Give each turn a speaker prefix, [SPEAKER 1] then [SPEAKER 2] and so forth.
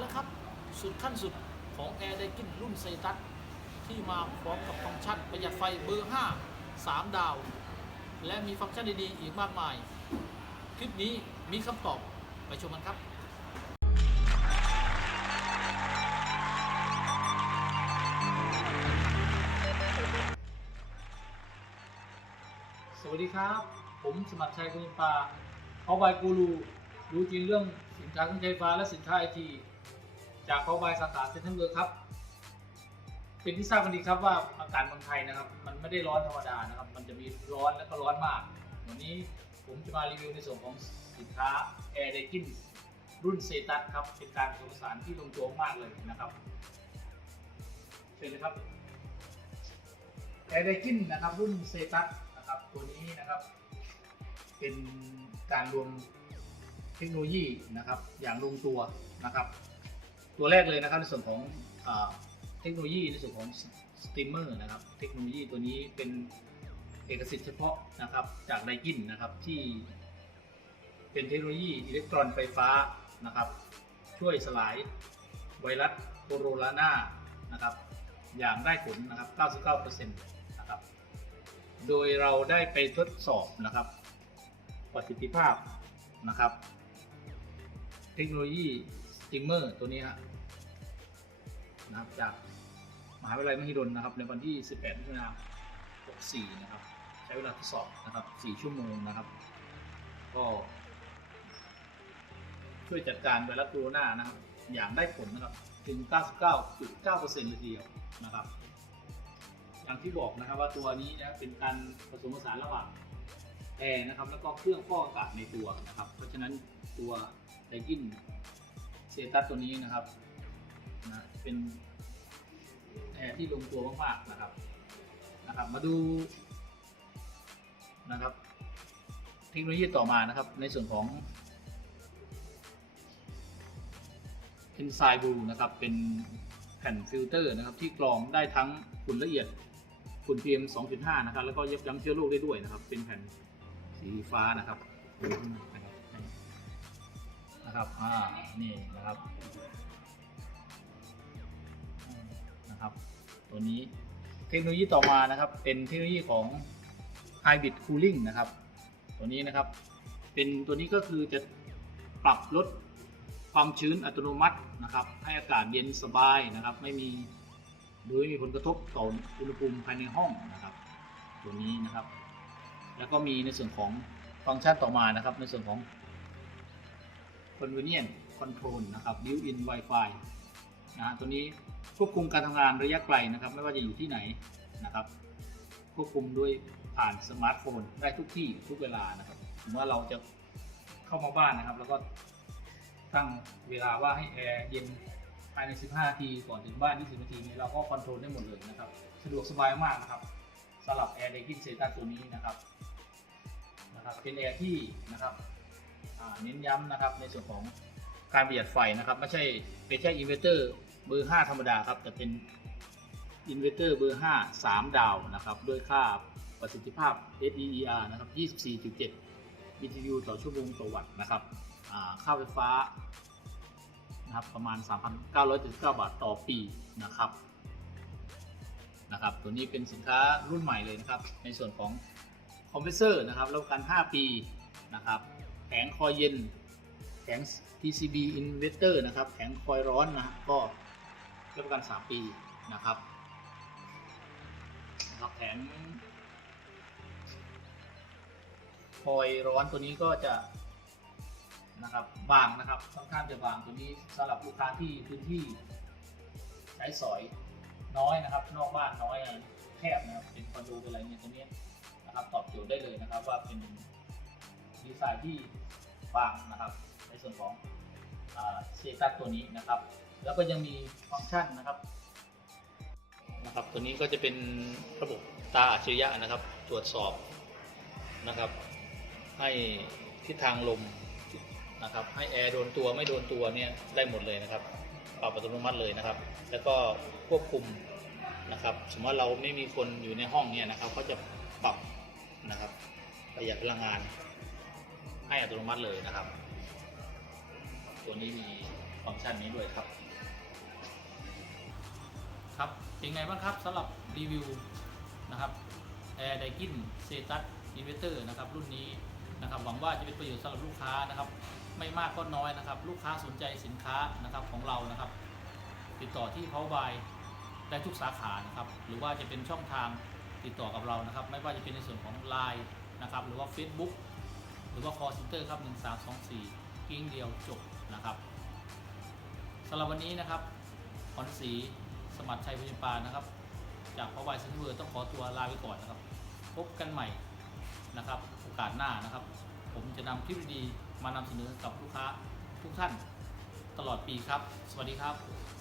[SPEAKER 1] แล้วครับ สุดขั้นสุดของ Air d a g i n รุ่นไซตัสที่มาพร้อมกับฟังก์ชันประหยัดไฟเบอร์ 5 3 ดาว และมีฟังก์ชันดีๆ อีกมากมาย คลิปนี้มีคำตอบไปชมกันครับสวัสดีครับ ผมสมัครชัยคุณปาเขาบายกูรูรู้จริงเรื่องสินค้าเครื่องใช้ไฟฟ้าและสินค้าไอที จากเขาบายสาขาเซ็นทรัลเวิร์ครับเป็นที่ทราบกันดีครับว่าอากาศเมืองไทยนะครับ มันไม่ได้ร้อนธรรมดานะครับ มันจะมีร้อนและก็ร้อนมาก วันนี้ผมจะมารีวิวในส่วนของสินค้า Air d a g i n รุ่นเซตัสครับ เป็นการผสมผสานที่ลงตัวมากเลยนะครับเชิญเลยครับแอร์ไดกินนะครับ รุ่นเซตัสนะครับตัวนี้นะครับ เป็นการรวมเทคโนโลยีนะครับ อย่างลงตัวนะครับ ตัวแรกเลยนะครับในส่วนของอเทคโนโลยีในส่วนของสตรีมเมอร์นะครับ เทคโนโลยีตัวนี้เป็นเอกสิทธิ์เฉพาะนะครับจากไดกินนะครับที่เป็นเทคโนโลยีอิเล็กตรอนไฟฟ้านะครับ ช่วยสลายไวรัสโคโรนานะครับ อย่างได้ผลนะครับ 99%นะครับ โดยเราได้ไปทดสอบนะครับ ประสิทธิภาพนะครับ เทคโนโลยี ตรีมเมอร์ตัวนี้ฮะนะครับจากมหาวิทยาลัยมหิดลนะครับ ในวันที่ 18มิถุนายน64 นะครับ ใช้เวลาทดสอบนะครับ 4 ชั่วโมงนะครับ ก็ ช่วยจัดการไวรัสโคโรนานะครับ อย่างได้ผลนะครับ ถึง 99.9%เลยทีเดียวนะครับ อย่างที่บอกนะครับว่าตัวนี้นะเป็นการผสมผสานระหว่างแอร์นะครับ แล้วก็เครื่องฟอกอากาศในตัวนะครับ เพราะฉะนั้นตัวไดกิน เซตัสตัวนี้นะครับนะเป็นแอร์ที่ลงตัวมากๆนะครับนะครับ มาดูนะครับ เทคโนโลยีต่อมานะครับ ในส่วนของ e n z y m e Blue นะครับ เป็นแผ่นฟิลเตอร์นะครับ ที่กรองได้ทั้งฝุ่นละเอียดฝุ่น PM 2.5 นะครับ แล้วก็ยับยั้งเชื้อโรคได้ด้วยนะครับ เป็นแผ่นสีฟ้านะครับ นะครับ อ่า นี่นะครับ นะครับ ตัวนี้เทคโนโลยีต่อมานะครับ เป็นเทคโนโลยีของ Hybrid Cooling นะครับ ตัวนี้นะครับ เป็นตัวนี้ก็คือจะปรับลดความชื้นอัตโนมัตินะครับ ให้อากาศเย็นสบายนะครับ ไม่มีโดยไม่มีผลกระทบต่ออุณหภูมิภายในห้องนะครับ ตัวนี้นะครับ แล้วก็มีในส่วนของฟังก์ชันต่อมานะครับ ในส่วนของ convenient control นะครับ built-in Wi-Fi นะฮะตัวนี้ควบคุมการทำงานระยะไกลนะครับ ไม่ว่าจะอยู่ที่ไหนนะครับ ควบคุมด้วยผ่านสมาร์ทโฟนได้ทุกที่ทุกเวลานะครับถึงว่าเราจะเข้ามาบ้านนะครับ แล้วก็ตั้งเวลาว่าให้แอร์เย็นภายใน 15 นาที ก่อนถึงบ้าน 20 นาทีนี้เราก็คอนโทรลได้หมดเลยนะครับ สะดวกสบายมากนะครับสำหรับแอร์เดกินเซตัตัวนี้นะครับนะครับเป็นแอร์ที่นะครับ เน้นย้ำนะครับในส่วนของการประหยัดไฟนะครับไม่ใช่เป็นแค่อินเวอร์เตอร์เบอร์ 5 ธรรมดาครับแต่เป็นอินเวอร์เตอร์เบอร์ 5 3 ดาวนะครับด้วยค่าประสิทธิภาพ SEER นะครับ 24.7 BTU ต่อชั่วโมงต่อวัตต์นะครับค่าไฟฟ้านะครับประมาณ 3,979 บาทต่อปีนะครับนะครับตัวนี้เป็นสินค้ารุ่นใหม่เลยนะครับ ในส่วนของคอมเพรสเซอร์นะครับรับประกัน 5 ปีนะครับ แผงคอยเย็น แผง PCB inverter นะครับ แผงคอยร้อนนะก็รับประกัน 3 ปีนะครับนะครับแผงคอยร้อนตัวนี้ก็จะนะครับบางนะครับค่อนข้างจะบางตัวนี้สำหรับลูกค้าที่พื้นที่ใช้สอยน้อยนะครับ นอกบ้านน้อยแคบนะครับเป็นคอนโดเป็นอะไรเนี่ยตัวนี้นะครับ ตอบโจทย์ได้เลยนะครับ ว่าเป็น ดีไซน์ที่ฟังนะครับ ในส่วนของเซตัสตัวนี้นะครับ แล้วก็ยังมีฟังก์ชันนะครับนะครับ ตัวนี้ก็จะเป็นระบบตาอัจฉริยะนะครับ ตรวจสอบนะครับ ให้ทิศทางลมนะครับ ให้แอร์โดนตัวไม่โดนตัวเนี่ยได้หมดเลยนะครับปรับอัตโนมัติเลยนะครับ แล้วก็ควบคุมนะครับ สมมติว่าเราไม่มีคนอยู่ในห้องเนี่ยนะครับเขาจะปรับนะครับประหยัดพลังงาน ให้อัตโนมัติเลยนะครับ ตัวนี้มีฟังก์ชันนี้ด้วยครับ ครับเป็นไงบ้างครับสำหรับรีวิวนะครับ Air d a i k i n Status Inverter นะครับรุ่นนี้นะครับหวังว่าจะเป็นประโยชน์สำหรับลูกค้านะครับ ไม่มากก็น้อยนะครับ ลูกค้าสนใจสินค้านะครับของเรานะครับ ติดต่อที่ Power by ได้ทุกสาขานะครับ หรือว่าจะเป็นช่องทางติดต่อกับเรานะครับ ไม่ว่าจะเป็นในส่วนของ Line นะครับหรือว่า Facebook หรือว่า Call Center ครับ 1324 กิ้งเดียวจบนะครับสำหรับวันนี้นะครับขอนศรีสมัติชัยพยปานะครับ จากพาวายเซนเวอร์ต้องขอตัวลาไปก่อนนะครับ พบกันใหม่นะครับโอกาสหน้านะครับ ผมจะนำคลิปดีๆมานำเสนอกับลูกค้าทุกท่านตลอดปีครับ สวัสดีครับ